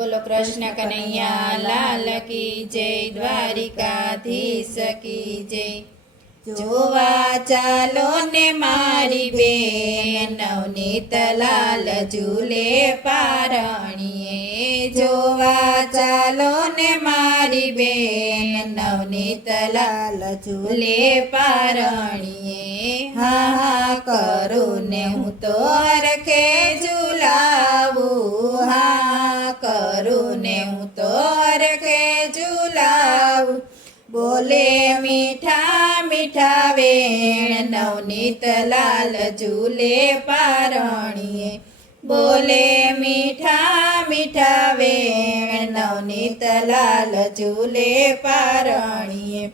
બોલો કૃષ્ણ કનૈયા લાલ કી જય, દ્વારિકાધીશ કી જય। જોવા ચાલો ને મારી બેન, નવનીત લાલ ઝૂલે પારણીએ। જોવા ચાલો ને મારી બેન, નવનીત લાલ ઝૂલે પારણીએ। હા હા કરું ને હું તો હરખે ઝૂલાવું, હા કરું ને હું તો હરખે ઝૂલાવું। બોલે મીઠા મીઠા વેણ, નવનીત લાલ ઝૂલે પારણીએ। બોલે મીઠા મીઠા વેણ, નવનીત લાલ ઝૂલે પારણીએ।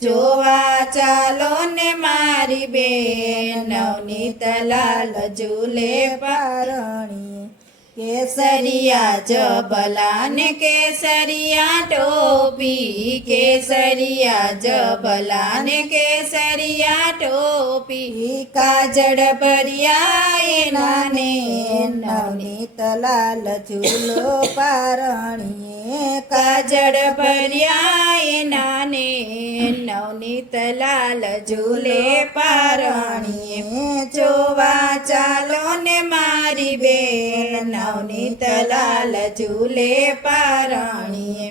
જોવા ચાલો ને મારી બેન, નવનીત લાલ ઝૂલે પારણીએ। કેસરિયા જબલા ને કેસરિયા ટોપી, કેસરિયા જબલા ને કેસરિયા ટોપી। કાજળ ભર્યા એના ને, નવનીત લાલ ઝૂલો પારણીએ। કાજળ ભર્યા એના ને, નવનીત લાલ ઝૂલે પારણીએ। જોવા ચાલો ને મારી બેન, નવનીત લાલ ઝૂલે પારણીએ।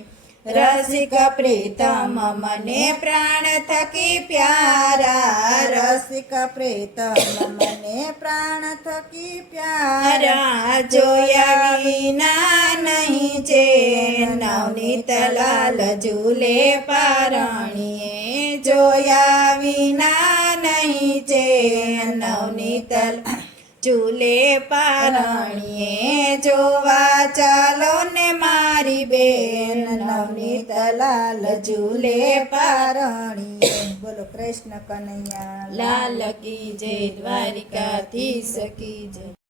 રસિક પ્રીતમ મને પ્રાણ થકી પ્યારા, રસિક પ્રીતમ મને પ્રાણ થકી પ્યારા। જોયા વિના નહીં છે, નવનીત લાલ ઝૂલે પારણીએ। જોયા વિના નહીં છે, નવનીત ઝૂલે પારણીએ। જોવા ચાલો ને મારી બેન, નવનીત લાલ ઝૂલે પારણીએ। બોલો કૃષ્ણ કનૈયા લાલ કી જય, દ્વારિકાધીશ કી જય।